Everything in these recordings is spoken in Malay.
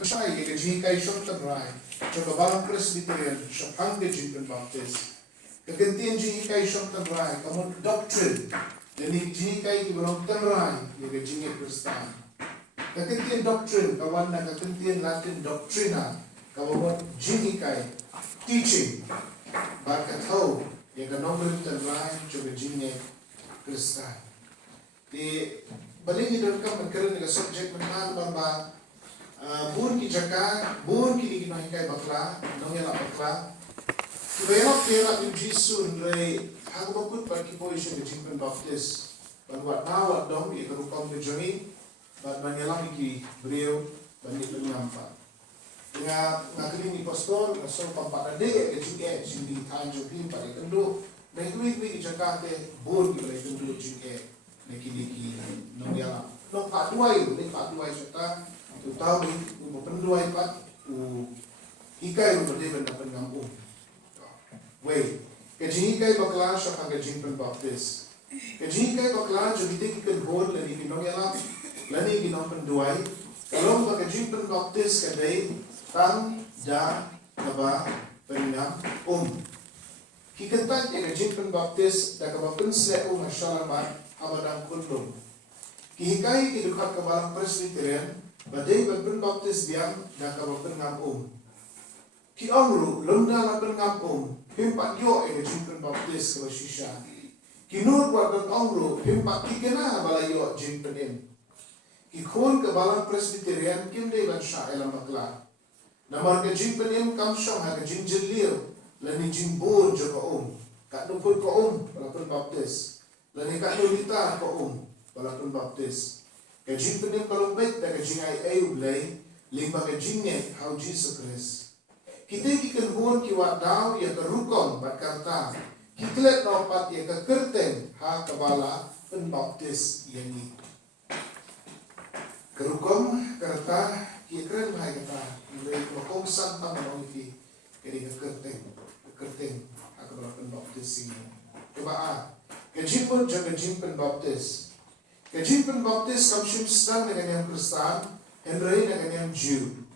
Kasay ikaji kay siyang tanray, siya balang Presbyterian, siya hangga Jean Baptist. Kagantian ji kay siyang tanray, kamon doctrine, dani ji kay ibalong tanray, ikaji nga Kristan. Kagantian doctrine, kawan na kagantian Latin doctrina, kawan ji kay teaching, bakat ho, yung kanong tanray, siya ikaji nga Kristan. Di balik ni dalam kan magkaroon ng subject man ba buon ki jaka buon ki ginahinkay bakla nang yala bakla kaya kaya yung Jesus ray hagabakut pa ki boy siya Jean Baptist banwat na wat dong ikarupang ni Johnny bat manyalang ki beliau banit mengampa nga ngakini ni pastor so pamparade ke sindi tanjo pin pa ikando na wi jaka te buon ki lay kando jike nakiliki nang yala nang paduay serta tu tahu ni penduai pat ikai berbeda dengan pengampung. Wei, keji ikai bakla siapa keji Baptist. Keji ikai bakla jadi kita bol lagi kinong yala, lagi kinong penduai. Kalau bak keji Baptist kadai tang da kaba penam Kikentang keji Baptist da kaba pensle masyarakat abadang kulum. Kihikai kidukat kebalang Presbyterian. Badai Jean Baptist biang dah kawapan ngam Ki amru lomda lapan ngam himpat yo Jean Baptist ke shisha. Ki nur buat amru himpat kikena balayo Jean Penem. Ki khon ke balang Presbyterian kim dei ban sha elam bakla. Namar ke Jean Penem kam shong ha ke Jean Jelio lani Jean Bor jo ko Kat dukut ko balapan Baptist. Lani kat Lolita ko balapan Baptist. Kajing penim kalau baik dan kajing ay ulay lima kajingnya hau Jesus Christ. Kita kikan huon kiwat daw ya kerukon bat karta. Kitlet nopat ya kekerteng ha kebala penbaptis yani. Kerukon karta kikren hai kata. Mulai makong santang orang iki kiri kekerteng ha kebala penbaptis ini. Coba kajing pun jaga kajing penbaptis. Keji Baptist kam sedang dengan yang Kristen, Henry dengan yang Jew.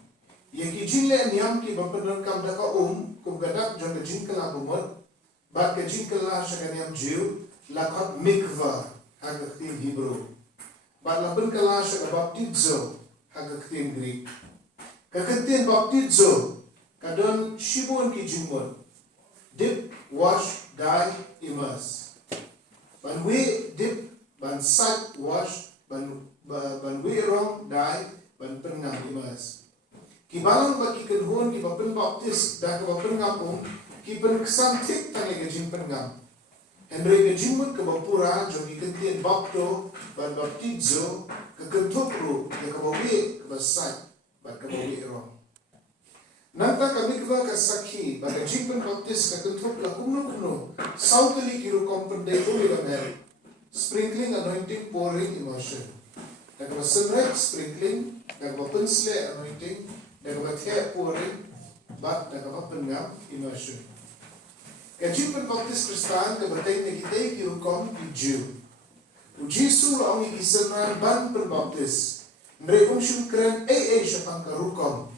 Yang keji le niam ki bapedon kam daka kum gadak jon keji kala bumot, bat keji kala dengan yang Jew, lakot mikva hagak tim Hebrew. Bat lapen kala syaga baptizo hagak tim Greek. Kaketian baptizo kadon shibon ki jimbon. Dip, wash, dye, immerse. Ban we dip ban sat wash ban wirong dai ban pernah imas kibalang bagi kedhuan ki bapen Baptist dah ke bapen ngapung ki pen kesantik tanya ke jin pengam Henry ke jimut ke bapura jogi kentien bapto ban baptizo ke kentupru ke bawi ke basat ban ke bawi rong nanta kami ke sakhi ban jin Baptist ke kentup la kuno sauteli kiru kompendai umi ban sprinkling, anointing, pouring, immersion. Dan kalau sunrise, sprinkling, dan kalau pensle, anointing, dan kalau tiap pouring, bat, dan kalau pengam, immersion. Kajin Baptist Kristen, kebetulan kita kirukom Jew. Ujisu lah orang Israel ban Baptist. Mereka syukran syapang karukom.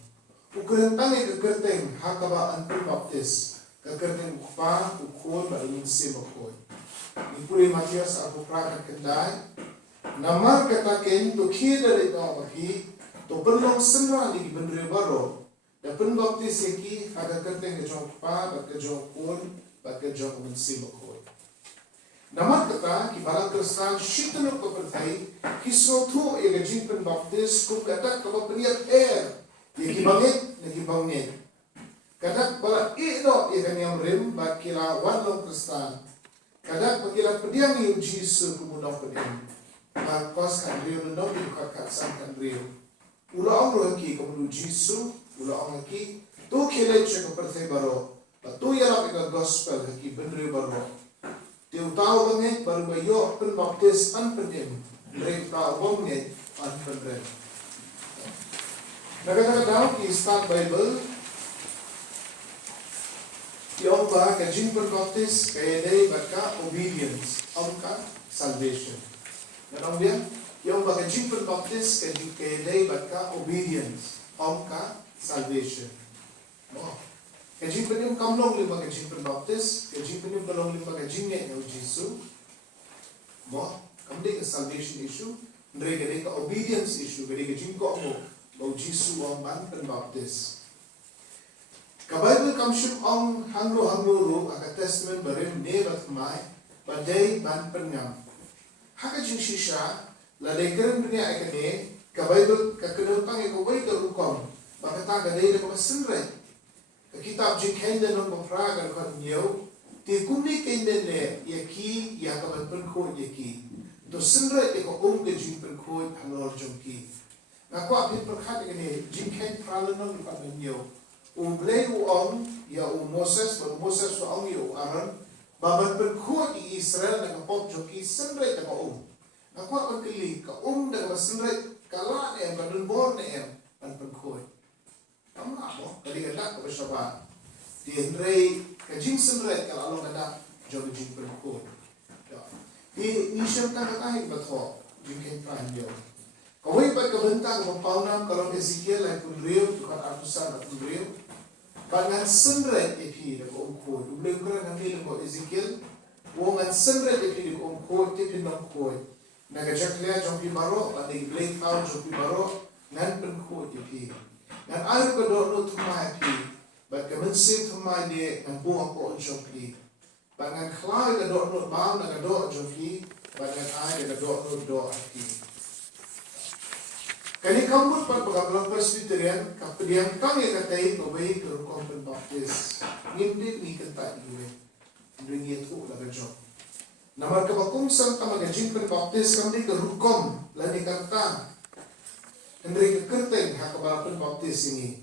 Ukuran tangi kekerteng hakaba an Baptist. Kekerteng kupa, ukun, baru insi bakoi. Ipuri Matias aku prakat kendai namar kataken to khida le ta baki to penlong senra di bendre baro da pen baptis yaki aga kerteng ke jong pa ba ke jong kun ba ke jong mensi bakoi namar kata ki balang Kristen shitno ko pertai kisro thu e jing pen baptis kum kata ka peniat yaki banget kadak bala ido e kanyam rim ba kila wanlong Kristen kadang pagilan pediang yung Jesus kumunong pediang. Marcos kan rio nundong di kakatsan kan rio. Ula ang rohki kumunu Jesus, ula ang haki. Tu kilay siya kapertay baro. Patu yalap ika gospel haki benrio baro. Tiu tao bangit baru bayo pen baptis an pediang. Mereka tao bangit an pediang. Nagkakadaw ki start Bible. Yung ba kajing Baptist kaya day baka obedience, ang ka salvation. Nanong dia? Yung ba kajing Baptist kaya day baka obedience. ong ka salvation. Mo. Kajing penyum kamlong lima kajing penbaptis, kajing penyum kalong lima kajing nya ng Jisu. Mo, kamde ka salvation issue, ndre gade ka obedience issue, gade kajing ko mo Jisu ang ban penbaptis. Ka Bible kamshum ang hangro ru aka testament barim ne bat mai badai ban penyam. Haka jing shisha la de geren dunia akane ka Bible ka kenutang ko wai ka rukom. Bakata gade ko masinre. Kitab jing kende non bafraga kan nyo ti kumni kende ne yaki ya ka ban ko yaki to sindra e ko ke jing pen ko halor jongki na ko apit prakhat ne jing ken pralanon kan nyo blay on ya Moses so ang yo aran baban pen ko i Israel na pop jongki sindra ka na ko an kili ka da sindra kala ne ban bor ne ban pen ko Tama mo, kali ganda ko siya ba? Di Henry, kajing senret kalau along ganda, jog jing perko. Di nisyon ka kahit ba to, jing kay prayo. Kaway pa kabenta ko paunam kalau Ezekiel ay kunriyo, tukan atusan at kunriyo. Pangan senret epi na ko umko, ublay ko rin ang nila ko Ezekiel, wongan senret epi na ko umko, tipin ng koy. Nagajak liya jong pibaro, panig blake out jong pibaro, ngan perko epi. Dan ayo ko do tumai pi, but kemensim tumai dia dan buang ko on pi. Bangan klai ka do bau na ka do pi, bangan ai ka do pi. Kani kamu pat pagablang Presbyterian, kapedian kang ya katai babai ke rukom Baptis. Ngimdi ni kata iwe. Ringi tu la ka job. Namar ka bakum sang tamagajin Baptis kamdi ke rukom lani kata. Hendri kekerteng hakabalapan baptis ini.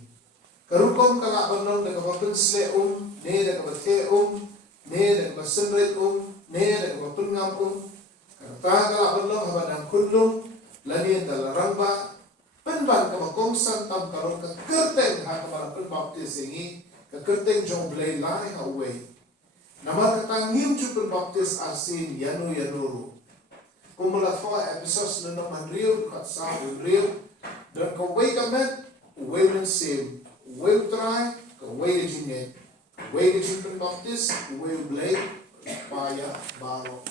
Karukom kala banong da kabapen sle ne da kabate ne da kabasenret ne da kabapen ngam Kata kala banong habadang kunlung lani da larangba penban kabakom santam karong kekerteng hakabalapan baptis ini kekerteng jong blay lai haway. Nama kata ngim chupen baptis asin yanuru. Kumula fa episodes na naman real kat sa real. Dan kau wake up man, wake and save, wake try, kau wake jinge, wake jinge baptis, wake blade, paya, baro.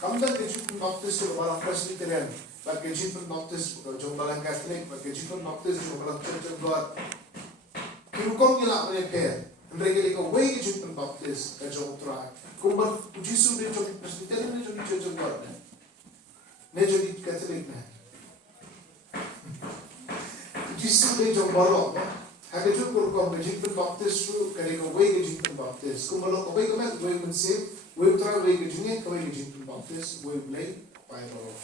Kamu dah jinge baptis tu balang Presbyterian, bagai jinge baptis jom balang Catholic, bagai jinge baptis jom balang Church of God. Kau kau ngelak mereka, mereka kau wake jinge baptis, kau jom try. Kau ber Jisu dia jom Presbyterian dia jom Church of God, ne jom Catholic ne. Jisu dia jom barok, hake tu kurkom kajing baptis tu kari kau wei kajing baptis. Kau malu kau wei kau mat wei mensip, wei try wei kajingnya kau wei kajing baptis, wei blay pai barok.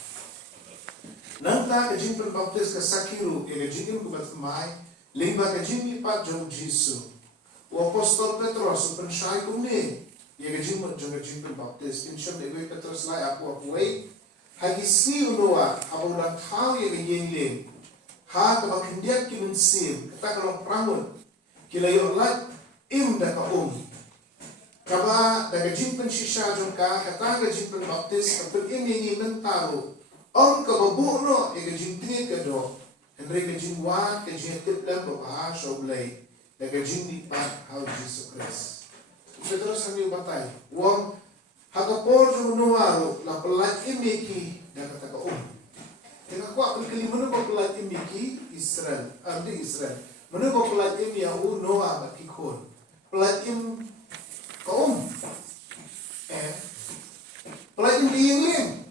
Nanta kajing baptis kasakiru, kajing kau mat mai, lingba kajing lipat jom Jisu. O apostol Petros pensyai kumne, kajing mat jom kajing baptis. Pinsyam dewi Petros lai aku wei, hagi si unoa, abu dah tahu kajing ling. Ha ka bakindiak ki mensim kata kalau prangun kilayo lat im da ka kaba daga jimpen shisha jongka kata ga jimpen baptis kapag ini mentalo ka babuno e ga jimtini ka do henry ga jimwa ka jintiplan ba shoblay daga jimni pat how Jesus Christ Pedro sa niyo batay wong hagapor nuwaro la pelat imiki da kata ka Tengah kuat kali mana kau pelatih Miki Israel, abdi Israel. Mana kau pelatih Yahu Noah bakikon. Pelatih kaum, pelatih diingling.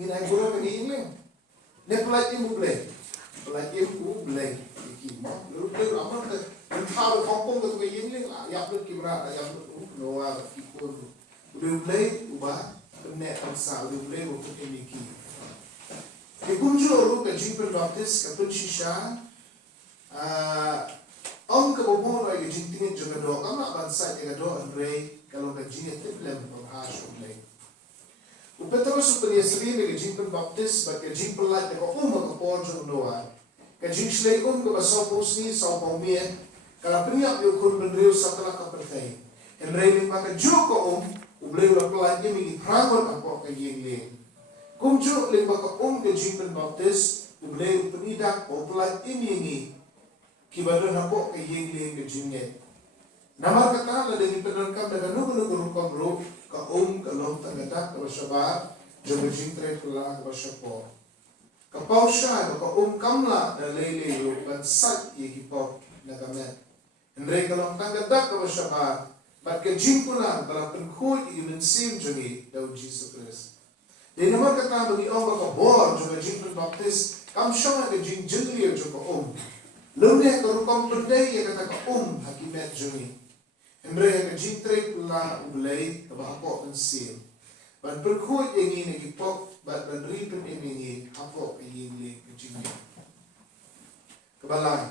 Ini naik guru diingling. Ne pelatih mublay, pelatih mublay. Iki mah, lalu aman ke entah kampung ke diingling lah. Ya betul kibra, ya betul Noah bakikon. Udah mublay ubah. Net ansal du blay wo kemiki. Ke kunjuru ke jingpen baptis ke penshisha ang ke bobo ay jingtingin jogado kama bansay ke do andre kalau ke jinget tiplem panghash blay. U Petros upanyasri ke jingpen baptis ba ke jingpen lat ke ko ka porjo doa. Ke jingshlay ke basopos ni sa pamien kala priyak yo kun bendrio satla ka pertay. Andre ni pa ke joko Ublay wala pelatih migi prangon ako kay yeng. Kumju ling baka ke jingpen baptis ublay penidak o pelat ini kibadon hapok ke yeng ke jinget. Nama kata la dengan penerkam dengan nugu komro ka ke long tagadak ka syabar jogo jintre pula ka syapo. Ka pausha ka kamla na lele yo ban sat ye hipok na gamet. Andre ka long tagadak ka syabar bat ka jimpula bala penkhoi i mensim jongi daw Jesus Christ. Di nama kata bagi orang ka bor jogo jimpun baptis kam syama ka jinjeli jogo Lumne ka rukam pendai ya kata ka hakimet jongi. Emre ka jintre pula ulay ka bahapok mensim. Ban perkhoi yengi ne hipok bat ban ripun yengi hapok yengi le jingi. Kebalai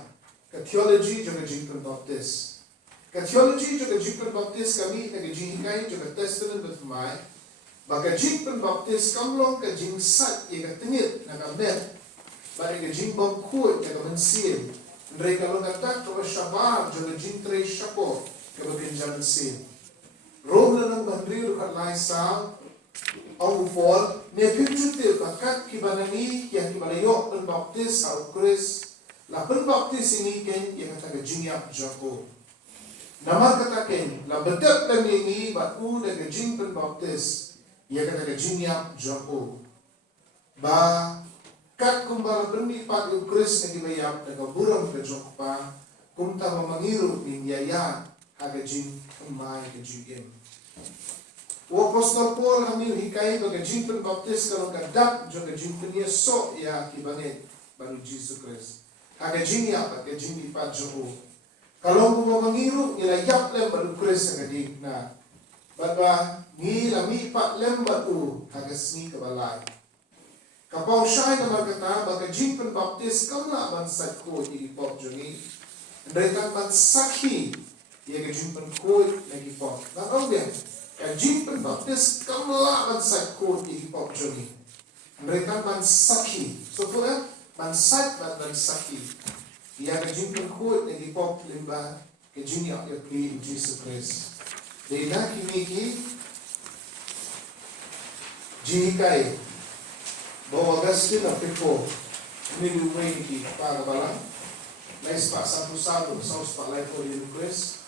ka theology jogo jimpun baptis. Ka theology juga jimpun baptis kami na jingai juga testament berfirman baka jimpun baptis kamlong ka jingsat ye ka tengit na ka met baka ka jimbam kuat ka mensim mereka lo ngatak ka syabar juga jintre syapo ka baginjan mensim rom na nang bandri ka laisal au for ne pinjute bakat kibanani yang kibalayok dan baptis au kris la pen baptis ini ken ye kata ka jingyap jako nama kata ken la bedak dan yengi batu dan ka jingpen baptis ye kata ka jingyap jako ba kat kumbala bendi pat yu kris na gibayap na ka buram ka jokpa kumta mamangiru ning yaya haga jing kumay ka jingem. O Apostol Paul hamil hikai ka jingpen baptis ka ka dak jo ka jingpen yeso ya kibangit baru Jesus Christ. Haga jingyap at ka jingdi pat joko. Kalau mo mangiru ilayap lem baru Christ na kadig na. Badba ni lami pat lem batu haga sni kabalay. Kapau syai na magkata baga jingpen baptis kamla bansat ko igipok jongi. Andaitan bansakhi yaga jingpen ko nagipok. Nakaw din. Ka jingpen baptis kamla bansat ko igipok jongi. Andaitan bansakhi. So pula bansat bansakhi. Ia ka jingpen ko nagipok limba ka jingyak ya pri Jesus Christ. Dina kimiki jihikai bahwa Augustine of Pipo ini way ki para bala nais pa satu saus pa life for you Christ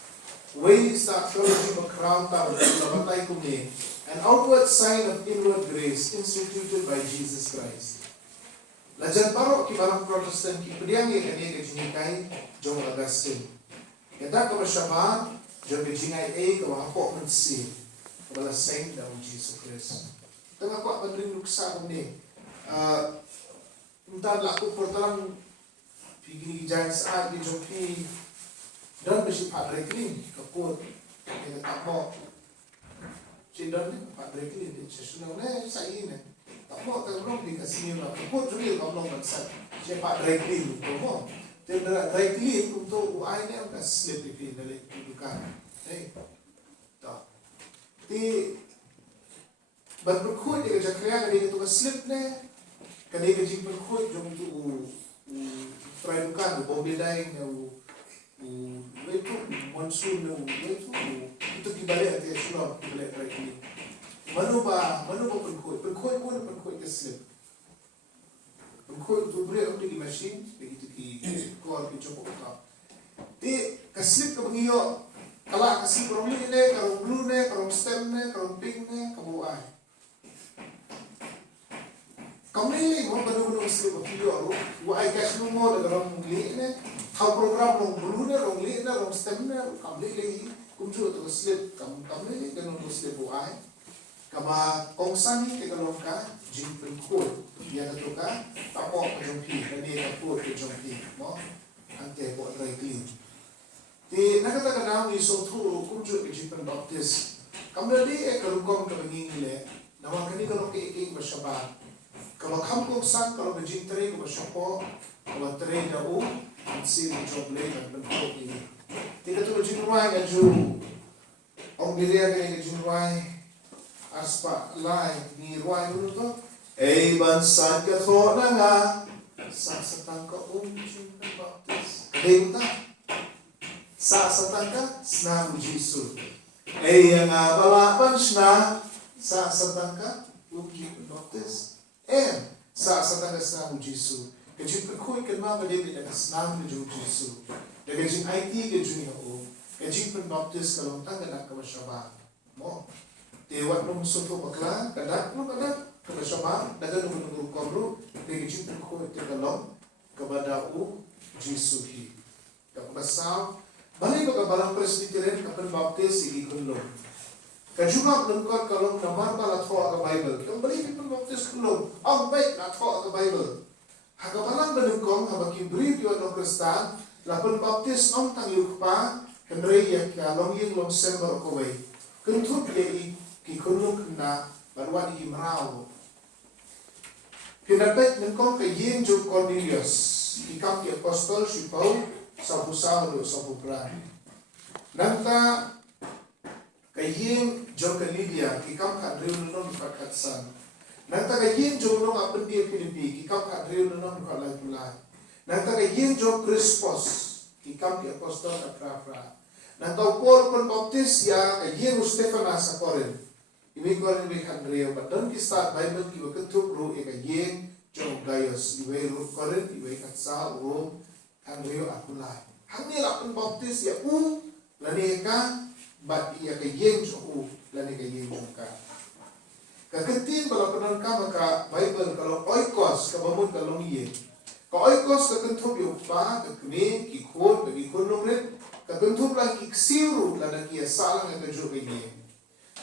way is the theology of crown tower labatay kumi an outward sign of inward grace instituted by Jesus Christ. Lajan paro ki barang Protestant ki pediangi kani ka jinikai John Augustine. Kata ka masyama John ka jingai ka wahapok mensi kabala saint daw Jesus Christ. Tengah ko pandring luksa kumi entah laku pertalang pergi jalan saat di joki dan besi pak rekling kekut kita tak mau cendol ni pak rekling di sesuatu ni saya ini tak mau terus dikasih ni lah kekut juga kalau bangsa saya pak rekling tu mau tidak rekling untuk uai ni apa slip di dari dudukan tak di berkut dia kerja dia tu slip ni kadang kadang berkut jom tu perayaan bombedai ni itu monsun ni itu kibalik hati sulam kibalik lagi mana berkut pun keslip berkut tu beri untuk di mesin begitu ki keluar ki cukup tak di keslip ke bengio kalau keslip orang ni kalau blue ni kalau stem ni kalau pink ni kamu ai kamu ni mau benar-benar mesti berpikir why cash no more dalam mungkin ni how program long blue ni long lit ni long stem ni kamu ni lagi kumcu tu slip kamu ni dengan slip why kama kongsan ni kalau ka jingpen kod dia tu ka tapo jompi ni ka kod jompi mo ante ko try clean di nakata-kata ni so tu kumcu jingpen baptis kamu ni kalau kom ka bingile nama kani kalau ke bersyabat kalau kampung san kalau bejing teri ke bersyapo kalau teri jauh si coble dan bentuk ini tiga tu bejing ruai ngaju orang dia ke bejing ruai aspa lai ni ruai dulu tu bansan ke thona nga sa satangka jing baptis deuta sa satangka sna jisu yang balapan sna sa satangka jing baptis sa satangka sna jisu Kajin perkui kenma berdiri dengan senang ke jauh Yesus. Dan kajin IT ke dunia kajin penbaptis kalau tang kenak ke masyarakat. Mo, tewat nung suatu bakla, kenak ke masyarakat, dagan nung komru, kajin perkui tegalong kepada Yesus hi. Kapasal, balik ke barang presbyterian ke penbaptis igi kulung. Kajunga lengkot kalau namar bala thoa ke Bible. Kembali penbaptis kulung. Ang baik na thoa ke Bible. Hakabalang benengkong habaki beri diwa no Kristan, lapan baptis om tang yukpa, Henry yang kalong yung long sember kaway. Kentut ye ki kunung kena barwan i mrao. Pinapet nengkong kay yin jo Cornelius, ikam ki apostol si Paul sa busaw do sa bukran. Nanta kay yin jo Lydia, ikam kadriw non pakatsan. Nanta kay yin jo nong apen dia Filipi, ikam kadriw non kalay pulay. Nanta kay yin jo Crispus, ikam ki apostol kaprafra. Nanta upor penbaptis ya kay yin Stefanas sa Korin. Iwi Korin iwi Andrea, but don't ki start Bible ki waketuk ru kay yin jo Gaius, iwi ru Korin, iwi katsa ru Andrea akulay. Hangni la penbaptis ya lani ka, but iya kay yin jo lani kay yin jo ka. Kakentin bala penangka maka Bible kalau oikos kabamun kalong iye. Ka oikos kakentup yung pa, kakme, kikon, kakikon rin, kakentup lang kiksiru lana kia salang ang kadyo kay niye.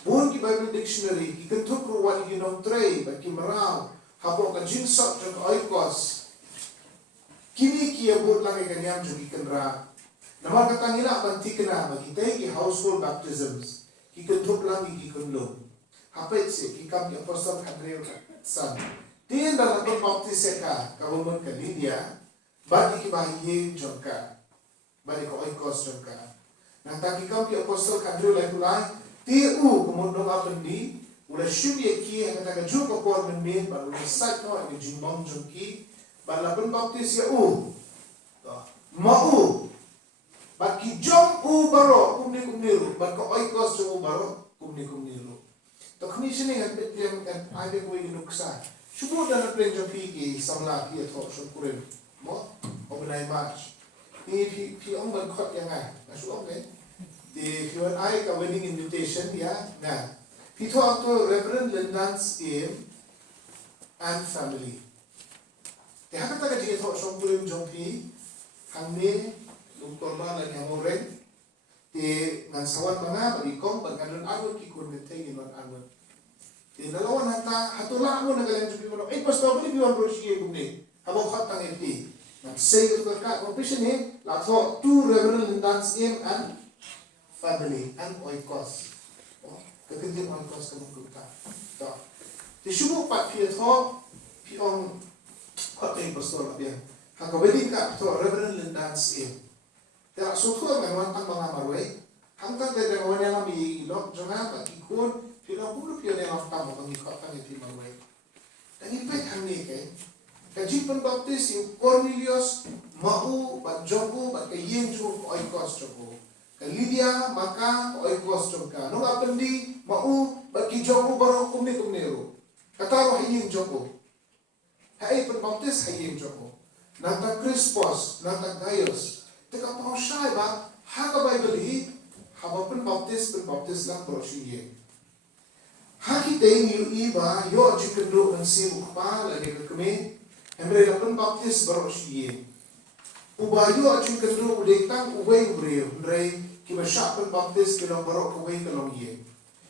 Buon ki Bible Dictionary, kikentup ruwan yunong tray, baki maraw, habang ka jinsok yung oikos. Kini kia buot lang ay kanyang yung ikanra. Naman katangila, bantik na, magitay ki household baptisms, kikentup lang ikikunlong. Hapit si kikam di apostol Andrea san. Tiyan dalam baptis ka kabumun ka Lydia, badi ki bahiye jongka, badi ko oikos jongka. Nang takikam ki apostol Andrea lai tulai, tiu kumundong apendi, ula syubi ki ang tagaju ko por men baru sat no ang jimbong jongki, balapun baptis ya mau, baki jong baro kumniru, bad ko oikos jong baro kumniru. The commissioning at Bethlehem and I think we look sad. Subo na na plenjo pigi samla ki ato so kuren mo obenai march. Ni pi ong ban khot yang ai. Na su ong ne. The you and I ka wedding invitation ya na. Pi to to Reverend Lindan's aim and family. Te hakata ka ji ato so kuren jong pi hangme lung korma la yang oren. Te ngan sawan mga balikom bagkanon awat ki kun metay ni awat. Te dalawan hatula mo nagalan jubi mo. Pastor bali biwan bro siye kumne. Habang khatang iti. Nang say ko ka confession he la tho two Reverend Lindan's aim and family and oikos. Kakindi oikos ka mungkuta. To. Te subo pat pi tho pi on khatay pastor abian. Hakawedi ka to Reverend Lindan's aim. Tera sutur memang tang mga marway. Hanggang dari orang yang kami ilok jangan bagi kun film puluh pion yang tamu kami kata ni film marway. Dan impact kami ke. Kaji penbaptis yung Cornelius mau bat jogo bat kayen jo oikos jogo. Ka Lydia maka oikos joga. Nung apendi mau bat ki jogo baro kumnero. Kataro hayin jogo. Hai penbaptis hayin jogo. Nanta Crispus, nanta Gaius. Teka pau syai ba haka Bible hi haba penbaptis lang bersiye. Haki tei niu iba yo jikendo mensi ukpa lagi kekeme emre la penbaptis bersiye. Uba yo jikendo udetang uwe ubreu ndrei kibasha penbaptis kilo barok uwe kalong ye.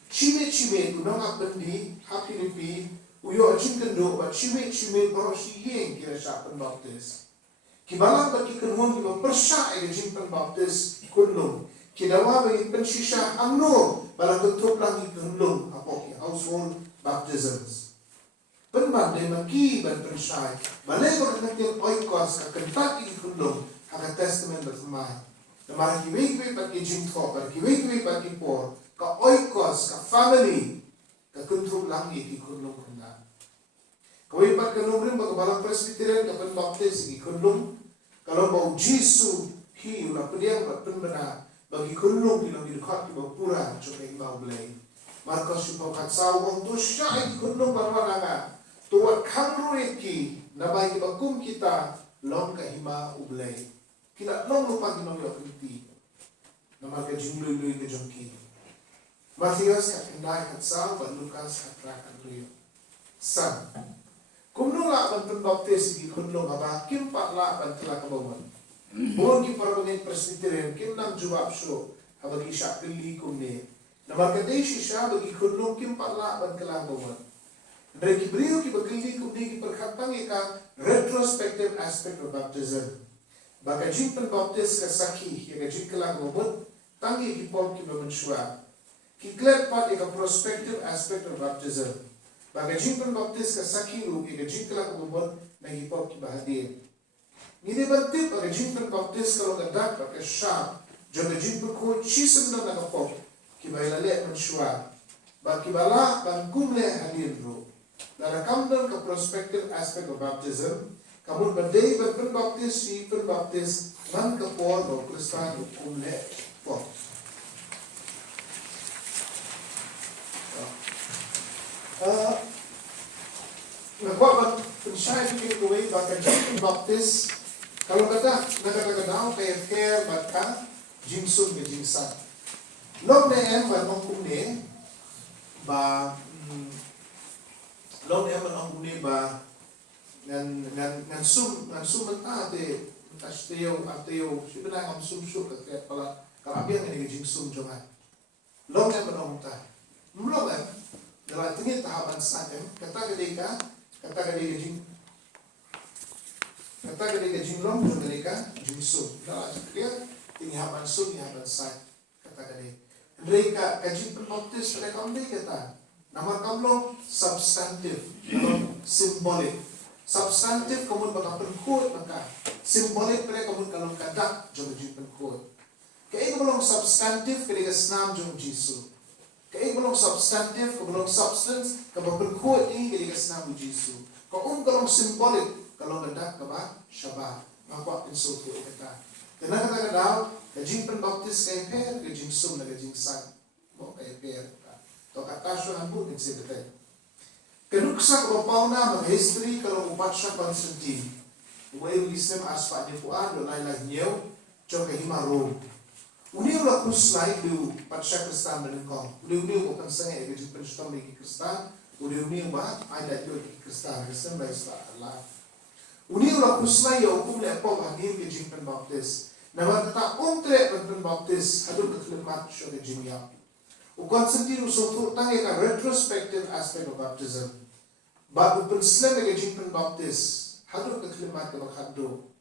Chime unang apendi hapi lipi uyo jikendo ba chime bersiye kira sha penbaptis. Kibalang bagi kenuan kita persya ay jimpan baptis kunlung. Kidawa bagi pensisya angno balang bentuk lang kunlung apok ya household baptisms. Penban day maki ban pensya. Balay ko natin oikos ka kentak kunlung haka testament bertemai. Namara kiwik bagi jimto, bagi kiwik bagi por ka oikos ka family ka kuntuk lang kunlung kunlung. Kawin pat kanong rin balang presbyterian kapan baptis ikunlung kalau bau Jisu hi ulah pediang bat penbena bagi kunlung bilang didekat di bapura cokai bau belai. Markas supau kat sawang tu syai kunlung barwananga tuat kangru iki nabai kibakum kita long kahima ublay. Kila long lupa ginong yo kinti. Nama ka jingluy ka jongki. Matius kat Indai kat Sal dan Lukas kat Rakan Rio. San. Kumno la ban penbaptis gi kunlo aba kim pat la ban tela kabawan. Bon ki parabangin presbyterian kim nam jawab show habagi syakli kumne. Nama kadeshi sya bagi kunlo kim pat la ban tela kabawan. Dari beliau ki bagili kumne ki perkhatang ka retrospective aspect of baptism. Baka jin penbaptis ka saki ya ka jin kala kabawan tangi ki pom ki bamanshwa. Kiklet part eka prospective aspect of baptism. Baga jimpen baptis ka sakiru eka jikla kububon na hipop ki bahadir. Nide bantip baga jimpen baptis kalau gadak baga syab jaga jimpen ko chisem na nagapop ki bailale mensyua. Bagi bala ban kumle hadir ro. Lara kamdan ka prospective aspect of baptism. Kamun badai berpen baptis si pen baptis man ka por do Kristan kumle pop. Nagwabat pensyai bikin kuwi baka jin baptis kalau kata nagadaw kay fair baka jingsun ke jingsan long ne em ba nong kumne ba long em nong kumne ba ngan sum menta te tasteo ateo sibena ngam sum ka pala karabian ni jingsum jonga long em nong ta mulong em dalam tinggi tahapan saja kata kedeka jing long jong kedeka jing sum dalam dia tinggi tahapan sum tahapan saja kata kedeka mereka kaji penbaptis mereka ambil kata nama kamlo substantif simbolik substantif kamu bakal penkut maka simbolik mereka kamu kalau kadak jong jing penkut kayak belum substantif kedeka senam jong jisu kayak belum substantif, belum substance, kalau berkuat ini jadi kesenam Yesus. Kalau simbolik, kalau hendak keba Shabbat, maka insultu kita. Karena kata kau, kajing penbaptis kayak per, kajing sum, kajing san, mau kayak per. Atau kata suan bu, ini betul. Kenuksa kalau pauna menghistory kalau upat syaban senti, uai Islam asfa di puan, dolai lagi nyau, coba himarum. Uniu la kuslai liu patsha Kristan menengkong. Uniu bukan saya yang jumpa Kristan bagi Kristan. Uniu bah ada juga bagi Kristan. Kristan baik Allah. Uniu la kuslai ya hukum le pom hadir ke jumpa baptis. Nama kata untre jumpa baptis hadir ke kelimat syurga jingya. Ukon sendiri usul tang ya retrospective aspect of baptism. Babu penslam ke jumpa baptis hadir ke kelimat ke bakhado.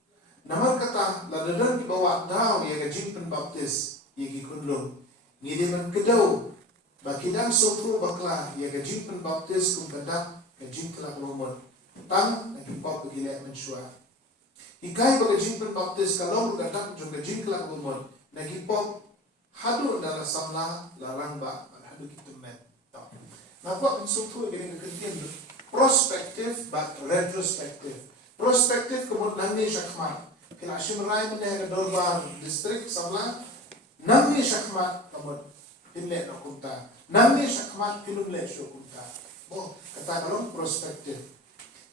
Nama kata ladadan di bawah daun yang gajin penbaptis yang gikunlung. Ngide man kedau bakidang sotro bakla yang gajin penbaptis kum kadak gajin kelak lumon. Tang nagipop begilek mensyua. Hikai bagajin penbaptis kalau kadak jong gajin kelak lumon. Nagipop hadu dalam samla larang ba hadu kitumet. Nampak sotro yang kekentian prospective but retrospective. Prospective kemudian nanti syakmat. Kila Shimrai meneh ke Dorban distrik Samla nami syakmat kamut inle no kunta nami syakmat kinumle syo kunta oh kata kalau prospektif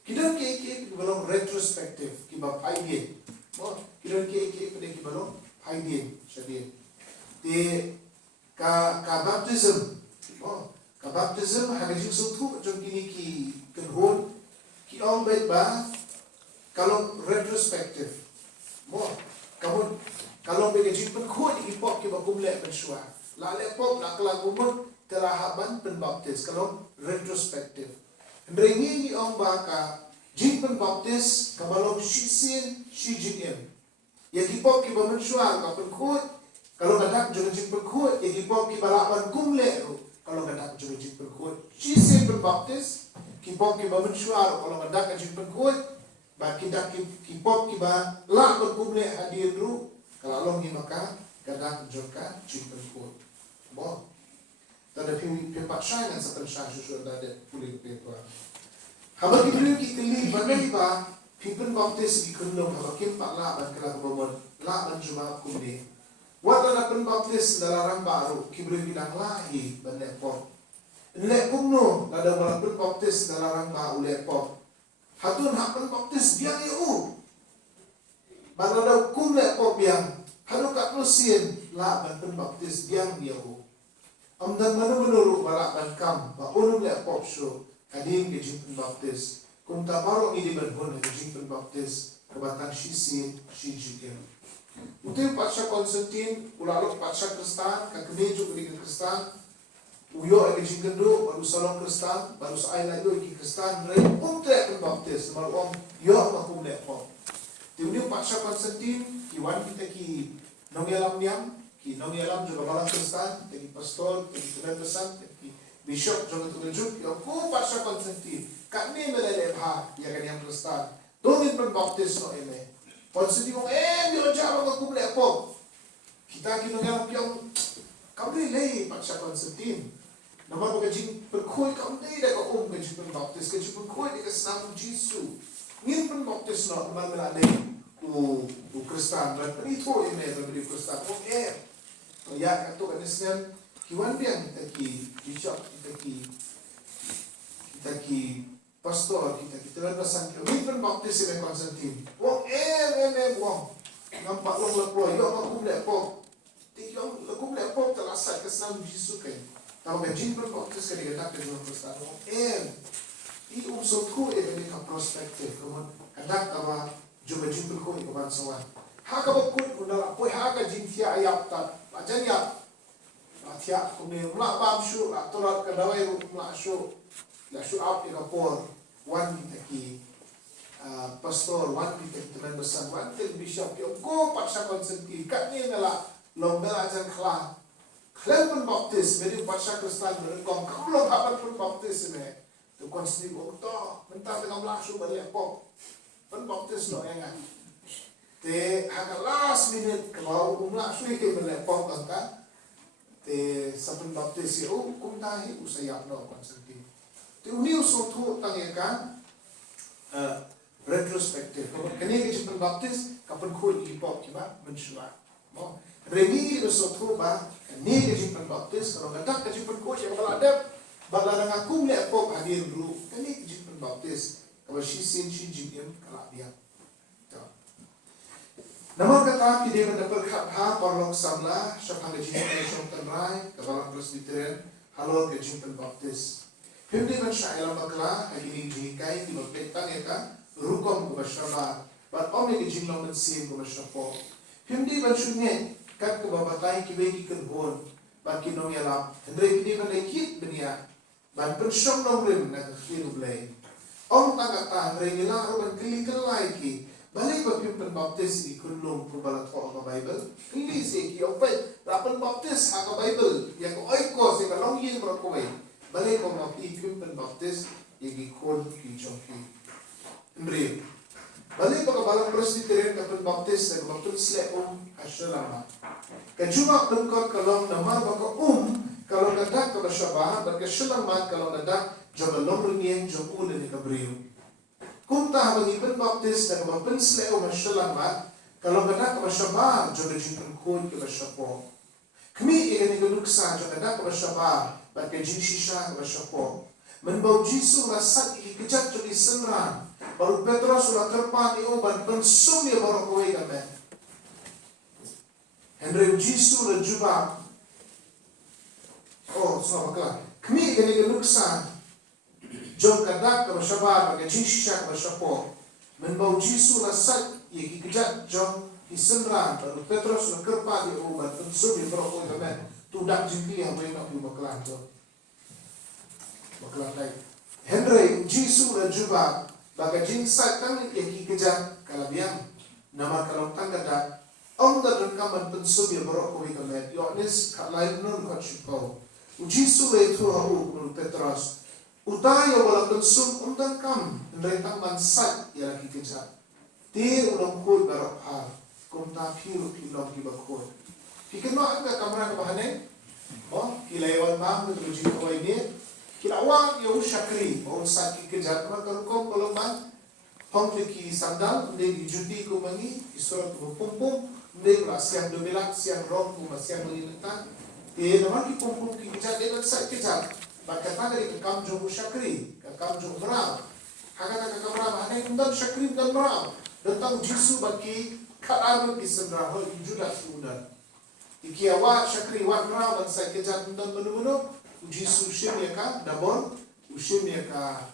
kidon ke belum retrospektif kibab idea oh kidon ke pada kibalong idea syadid di ka baptism oh ka baptism hagajing sutu jom kini ki kenhon ki on baik ba kalau retrospektif mo kamu kalau begitu penkut hipop kita kumlek mensyua lalek pop nak kelagumut terahaban penbaptis kalau retrospektif Ndrengi ni ong baka jin penbaptis kabalong shisin shijin ya hipop kita mensyua ka penkut kalau kadak jong jin penkut ya hipop kita balaban kumlek kalau kadak jong jin penkut shisin penbaptis hipop kita mensyua kalau kadak jin penkut baki dak kipop kiba la berkumle hadir dulu kalau long ni maka kadang joka chipen ko bo tada pipat shine sa tan sha shu da de puli pepa haba kibri ki kili banai ba pipen baptis ki kunlo haba kim pa la ban kala bomon la ban juma kumne wata na pen baptis dalarang baru kibri bidang lahi banai pop le kumno ada wala pen baptis dalarang ba ule pop hatun hapen baptis biang eu balada kum le pop biang hanu kat nusin la ban pen baptis biang eu amdan manu menurut balak ban kam ba unum le pop show kading ke jin baptis kum ta baro ni di ban bon ke jin baptis kebatang shi jigen util Patriarch Konstantin ulalok Patriarch Kristan ka kemeju ke Kristan uyo ke jin kendo baru salong Kristan baru sai la yo ke Kristan re tre baptis mar om yo ma kum le pop tiuni Patriarch Konstantin ki wan kita ki nongelam niam ki nongelam juga balang Kristan ki pastor ki tuan besar ki bishop juga tujuh yo ko Patriarch Konstantin kat ni melele bha ya kan yang Kristan dongin pen baptis no eme Konstantin ngom yo jawa ko kum le pop kita ki nongelam piang kamri lei Patriarch Konstantin nama ko jing perkhoi kam dei da ko ke jing pen baptis ke jing perkhoi de ke senam Jesu ngin pen baptis no man melale u Kristan dan itu eme beri Kristan ko to ya ka to kanisnya kiwan biang kita ki pastor kita telah pesan ngin pen baptis eme Konstantin wong wong nampak long lepo yo aku le pop ti yo aku le pop telah sat ke senam Jesu ke tahu ke jing pen baptis ke dia nak ke Kristan wong itu unsur eme ka perspektif ko kadak ka jumpa jumpa ko ni kawan sawan. Haka bakut undang apa haka jintia ayap tak ajan ya. Atia kuni mulak bam syu la torat kadawai mulak syu la syu up di kapor wan kita ki pastor wan kita teman besar wan tel bishop yo ko Patriarch Konstantin kat ni nela lombel ajan khla. Khla pun baptis beri Patriarch Kristan berengkong kalau kapan pun baptis ni. Tu Konstantin ko to mentang dengan mulak syu balik pop. Pen baptis no engan te haka last minute kalau umla sui ke melepong angka te sapen baptis yo kum tahi usayap no Konstantin te uniu sotu tangekan retrospective kene ke sapen baptis kapan ko ipop kiba menshua mo remi sotu ba ni ke sapen baptis kalau gadak ke sapen ko ya balada balada ngakum lepok hadir ru kene ke sapen baptis kalau shi jim kalak dia. Namun kata dia mendapat ha parlok samla syapang ke jim syong tanrai kebalang presbyterian halo ke jim baptis. Hindi man siya ilang bakla hagini jikai di magpetang eka rukom ko basyaba but ome ke jim long mensim ko basyapo. Hindi man syunye kat ko babatay kibegi kerbon but kinong yalap. Hindi man lekit benia but pensyong nong rin nagkakinu blay. Om tagata regila ro kili kelai ki balik ba pen baptis di kunung pubalat ko ka Bible kili se ki opai rapen baptis ha ka Bible ya ko oi ko se ka long yin bro ko balik ko ma ki pen baptis ye ki kon ki chonki mri balik ba ka balang presbyterian ka pen baptis na baptis le ashalama ka juma pen ko kalong namar ba ko kalau kadak ka bashabah ba ka shalama kalau kadak jom long ringin jom ulen ni kabriu kum ta bagi pen baptis dan ba pen sleo mashalama kalau kada ka bashabar jom jin ko ke bashapo kmi e ni luksa jom kada ka bashabar ba ke jin shisha ka bashapo men bau jisu rasak i kejat jom senran baru Petrus la terpan i ban pen sum ye baru ko e gamen Henry jisu la juba so bakla kmi e ni luksa jom kadak ka bashabar ka jinsha ka bashapo men bau jisu la sat ye ki kejat jom isenran baru Petrus la kerpa di ubat pensum di broko gamen tu dak jingli yang boleh nak baklan to baklan dai Henry jisu la juba baga jinsat kan ye ki kejat kala biang nama kalau tangada om da rekaman pensum di broko gamen Yohanes kalai non ko chipo jisu le tu haru Petrus utayo wala konsum undang kam rentang bansat ya lagi kejat ti ulang koi barok har kum ta phiru pilom ki bakoi pikirno anga kamera ka bahane kilawan mam tu ji ko ini kilawan yo shakri on sat ki kejat ma kar kom kolomban pong ki sandal de juti ko mangi isoro ko pum de la siang de belak siang rom ko siang menginta ti nama ki pum ki kejat de sat kejat Bakata dari kam jom syakri, kam jom beral. Haga kamera hane undan syakrim dan merau. Tentang Jisu bagi kaarun isendra hol Judas undan. Ikiawa syakri wa merau dan saya kejar undan menu-menu. Jisu usim ya ka dabon usim ya ka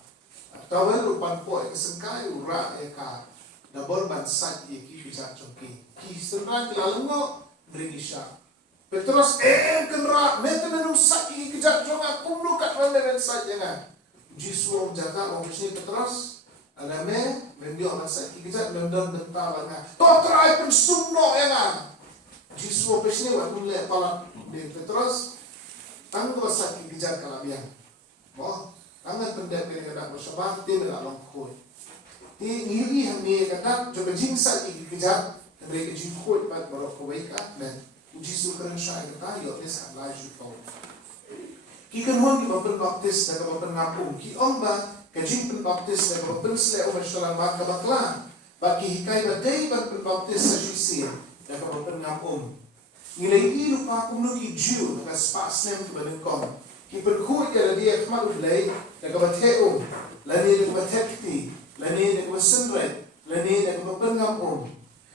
tawel upan po ya kesengkai ura ya ka dabon bansat ya ki kejar congki. Ki sendra kilalungo beringisya. Petrus kenra metenenung sak ki kejar conga kumlu kat wanda sat jangan. Jisu orang jaga orang sini Petrus ada mendio masa kita london bentar langa to try pun sumno yang Jisu orang sini waktu mulai pala di Petrus tang rasa kita kalabian oh tangan pendek ni kada bersabah dia nak longkoi di ngiri hamni kada coba jingsa kita mereka jingkoi pada barok kebaikan dan Jisu keren syai kita yo ni sangat laju kau Kikan hon ki bapen baptis daga bapen ngapung ki ongba kajing pen baptis daga bapen sle o mashalan ba kabaklan ba ki hikai ba dei bapen baptis sa shisir daga bapen ngapung ngilai i lupa kum nu ki jiu daga spa snem ki banen kom ki pen khu ya dia khmal ulai daga batheu lani daga bathekti lani daga basenret lani daga bapen ngapung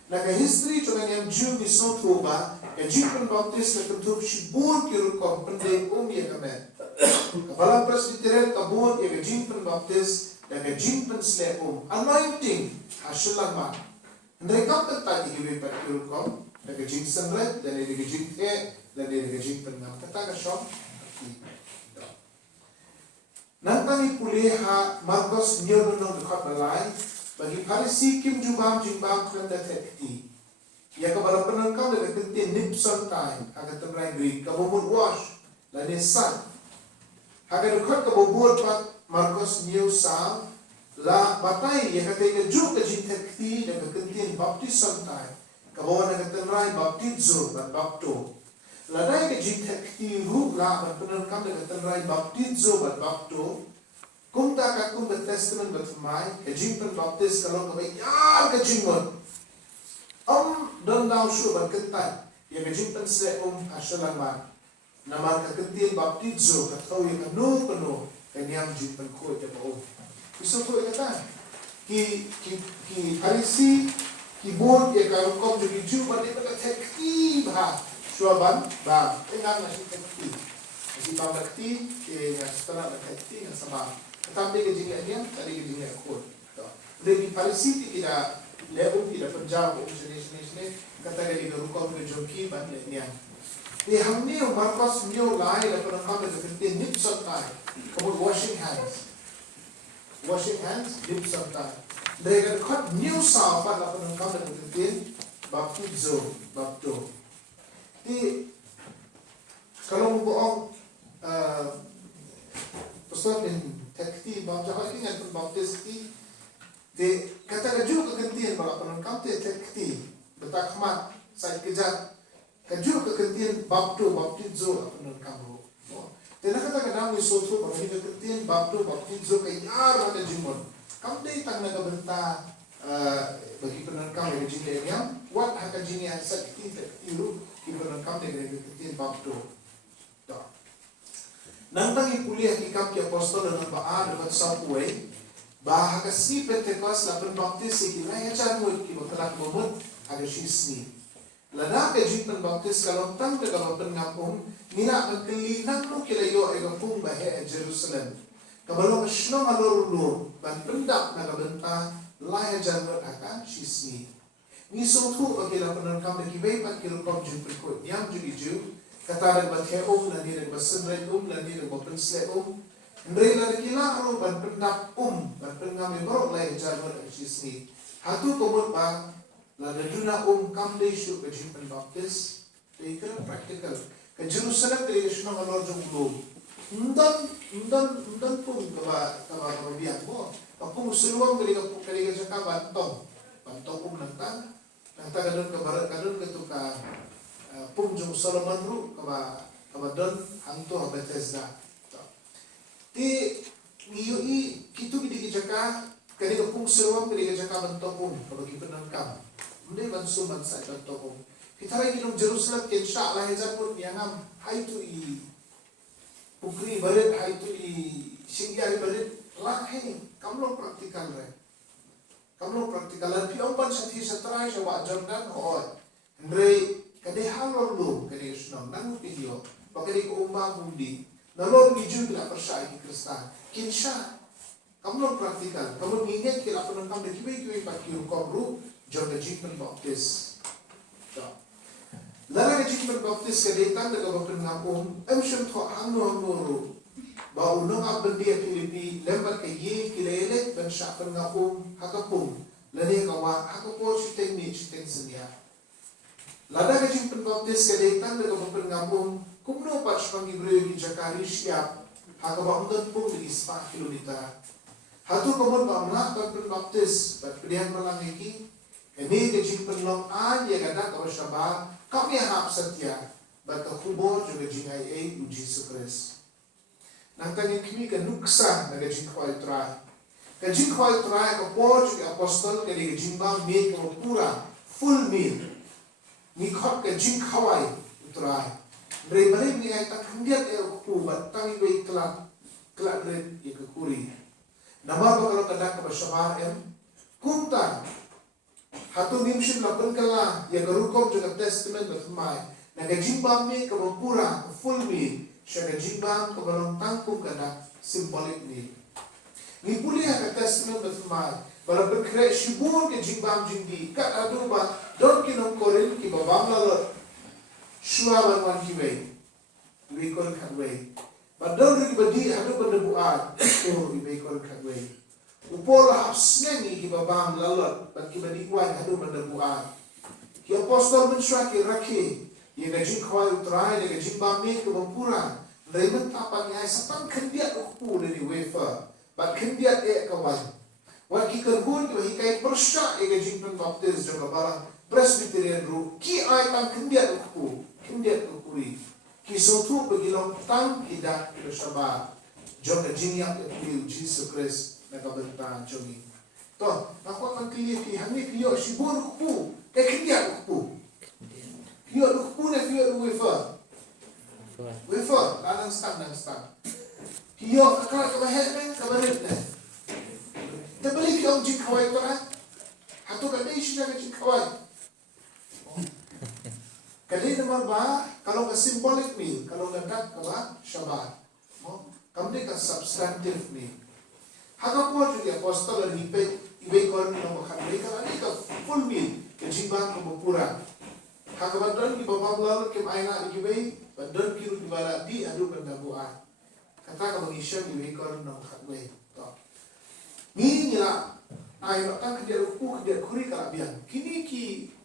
naga history chogan yang jiu ni so ba kajing pen baptis na kentuk shibun ki rukom pendek ya kamen Kepala Presbyterian kabut ya kajing pen baptis dan kajing pen slepum anointing hasilan man. Mereka pentak ihiwi pat kirukom dan kajing senret dan ini kajing dan ini kajing pen ngam. Kata kasyom. Nantang ipuliha Marcos nyono dekat balai bagi Parisi kim jubam jimbam kenda tekti. Ya kepala penangkau dan kentin nipson time agar terai Greek kabumut wash lani san. Haga dekat kabubur pat Marcos new sam la batai ya kata ina juk ke jintekti dan kentin baptisan time kabawan na ketenrai baptizo dan bapto la dai ke jintekti ru la ban penangkau dan ketenrai baptizo dan bapto kumta kakum the testament but mai ke jimpen baptis kalau ke yar ke jimon dan daw shu ban kentai ya ke jimpen se ashalan man nama kekentin baptizo katau yang penuh kanyam jimpen ko te bao iso ko kata ki Parisi ki bon ye karukom de ju ban de ka tekti ba shuaban ba engan na si tekti si pabakti ke na stana na tekti na sama katambe ke jinga niya tadi ke jinga ko to de ki Parisi ti ida lebu ida penjau ko sini kata ke karukom de joki ban le niya Di hamni Marcos new lie la penangkap de kentin nipson tai kabut washing hands nipson tai they got cut new saw pa la penangkap de kentin baptizo bapto di kalau buong pasal din tekti bapto haki ngan baptis ti de kata kaju ke kentin bala penangkap de tekti betakmat sai kejar kaju kekentin bapto baptizo apenon kamu. Tena kata kadang wisotro bagi kekentin bapto baptizo kayar ada jimon. Kamu dai tang naga benta bagi penon kamu yang jingga yang wat haka jingi asat tiru ki penon kamu dengan kekentin bapto. Nantang kuliah kikam ki apostol dan baa dapat sapue bahaka si Pentecost la pen baptis ki na ya charmo ki bakalak momot aga shisni. Lada ke jimpen baptis kalau tang de kalau pengapung mina kelinang no kila yo e gapung bahe Jerusalem kabalo masno alor ban pendak na benta laia janwer akan shisni ni sotu akila penangkam de kibai pat kilo kom jimpen ko yang jadi ju kata de bathe la ni de basenre la ni de bapen sle ndre la de kila ro ban pendak ban pengam de borok laia janwer shisni hatu komot ba la duna kam de shu ke jimpen baptis de ikra practical ke Jerusalem de shno ngalor jong lo undan pun kaba biang mo apung sulwang de ka jaka bantong nanta kadon ke barat kadon ke tu ka pung jong Solomon ru kaba don hangto Bethesda ti ngiui kitu di jaka kali ke pung sulwang de jaka bantong pung bagi penangkam Mende bansu bansa contoh kita lagi nung Jerusalem insya Allah yang pun yang hai tu i pukri barat hai tu i singgah barat lah hei kamlo praktikal re. Kamlo praktikal pi ompan sa thi sa try sa wa Jordan hoy. Andre kade halor lu kade usnom nang video. Bakade ko umba budi. Nalor ni ju bila persai ki Kristan. Kinsha kamlo praktikal. Kamu ingat kila penentang de kiwe pakiu kobru Jordan Jikman Baptist. Lara Jikman Baptist kade tan de ko ngapung emshum tho hangno ba unang abandia Filipi lembar ke ye kilele ban syapan ngapung hakapung lani kawa hakapo siteng ni siteng senia lada ka Jikman Baptist kade tan de ko ngapung kumno pa spangi breu ki jakari siap hakaba undan pung di 4 kilomita hatu komon ba mla Jikman Baptist bat pedihan malang iki kini ke Jikman long an ye gada ka syaba kami hap setia bat kubo juga jingai uji Yesus nang tanging kimi ka nuksa na gajing khwai try. Gajing khwai try ka po ke apostol ke di gajing ba meal ka pura full meal. Ni khot ka jing khwai try. Re bari ni ay tak handiat ku ba tangi be klat re ye ka kuri. Nama ba kalau kada ka bashabar kunta hatu nimshim lapan kala ya garukom juga testament of my na gajing ba meal ka pura full meal. Siya jimbang kabalong tangkong kada symbolic ni. Ni puli ka testament of my para berkreat shibur ke jimbang jindi kat adu ba don kinong korin ki babam lalot shua wan kiwe we kon katwe ba don ri badi adu pada buat oh we kon katwe upor hapsne ni ki babam lalot ba ki badi wan adu pada buat ki apostol menshwa ki rakhi ye gajing khwai utrai le gajing bami ke bampura reimen tapan ngai sapang kendiat ukpu dari wafer bat kendiat kawan wat ki kerhun ki hikai persya ye gajing Baptist jaga barang Presbyterian ru ki ai tang kendiat ukpu kendiat ukuri ki sotu begilong tang idak bersama jaga jinyak ukpu Jesus Christ na kabenta jogi to aku akan kili ki hangi kiyo shibur ukpu kendiat ukpu Kiyo lukpune kiyo wafer. Wafer, lanang stand. Kiyo akala kabahet men kabaret ne. Tabali kiyo jing kawai to hatu kadai siya ka jing kawai. Kadai naman ba kalau ka symbolic meal, kalau nadak ka ba Shabbat. Kamde ka substantive meal. Haka po juga apostol ibe kon no makadai ka ani ka full meal, ka jingban ko pura. Hakabadan di babam lalu kem aina di kibai, badan kiru di bala di adu pendabuan. Kata ka mengisya di wekor nang khadwe. To. Ni nila ai matang kedia ruku kedia kuri kala biang. Kini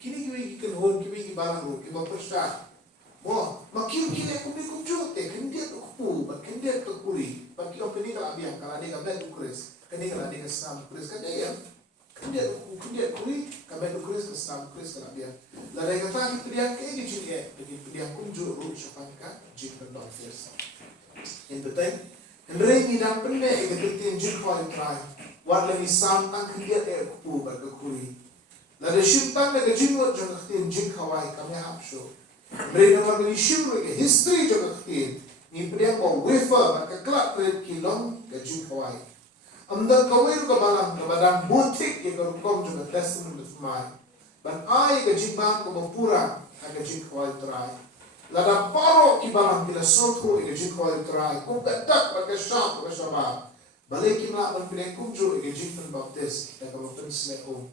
kibai ken hon kibai ki balang ru ki bapersa. Mo, makiu kile kumbi kumjote kendia ruku, ba kendia to kuri. Ba ki openi kala biang kala de kabla ukres. Kani kala de kesam ukres kadaya. Kendia kuri kabla ukres kesam ukres kala biang. Ladai kata kita ke di sini bagi dia kunjur ru syafangka Jikman Baptist. Yang penting, hendrai ni dan pende ketin Jikman try. War lagi sam tang dia ku berkuri. Ladai syimtang le Jikman jong ketin Jikawai kami hapsho. Hendrai nama bagi syim ke history jong ketin. Ni pediang ko wafer maka kelak red kilong ke Jikawai. Amda kawir ke balang ke badan butik ke kom jong testament of mine. Dan ai ke jimbang ko mapura aga jingkwai try. Lada paro ki balang bila sotu ke jingkwai try. Kung kadak baga syam ko syaba. Balik kimla man pinay kumjo ke Jikman Baptist na kamutan sleo.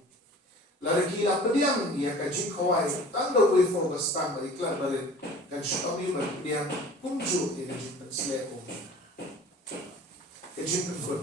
Lada kila pediang ya ka jingkwai tanda wafer bastang iklan balik kan syami man pediang kumjo ke Jikman sleo. Ke Jikman kun.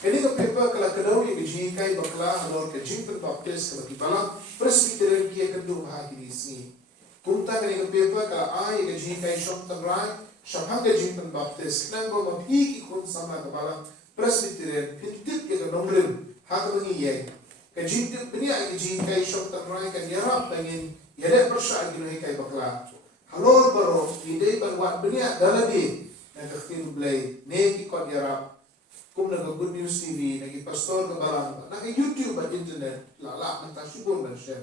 Kini ka paper kala kadaw yung jikai bakla alor ka Jikman Baptist kala kibalang Presbyterian kia kedua hagi di sini. Kumta kini ka paper kala ay ka jikai syom tabrai syamhang ka Jikman Baptist kenang ko mabhiki kun sama kabalang Presbyterian pintit ka nomrim haka mangiyay. Ka jintit bini ay ka jikai syom tabrai kan yarap bangin yare persya ay ginuhikay bakla. Halor baro hindi banwat bini at daladi na kaktin blay neki kot yarap. Kung nag-Good News TV, nag-pastor ka barang, nag-YouTube at internet, lalak ng tasibon man siya.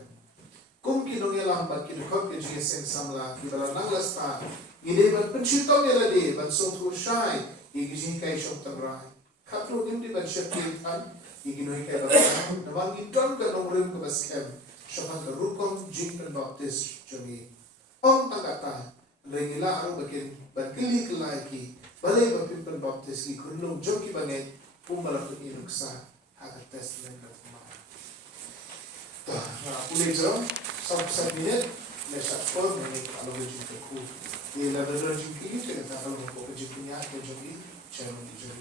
Kung kinongyalang ba, kinukot ka GSM samla, kibalang nanglasta, hindi ba, pansitaw nila di, bansong tursay, igizin kayo siyang tabray. Kapro nim di bansya kintan, iginoy kay Baptist, namang idon ka nung rim ka baskem, syakang karukom jing pen Baptist, jami. Om tagata, ringila ang bakin, bagili kelai ki, balay pen Baptist ki, kunlong joki banget, pumalapot inuk sa hagat testament ka tumahan. Ulit so, sa minute, may sakpon, may kalawin jing kaku. Di labrador jing kili, kaya nakalong ko ka jing kunya, ka jing chairman jing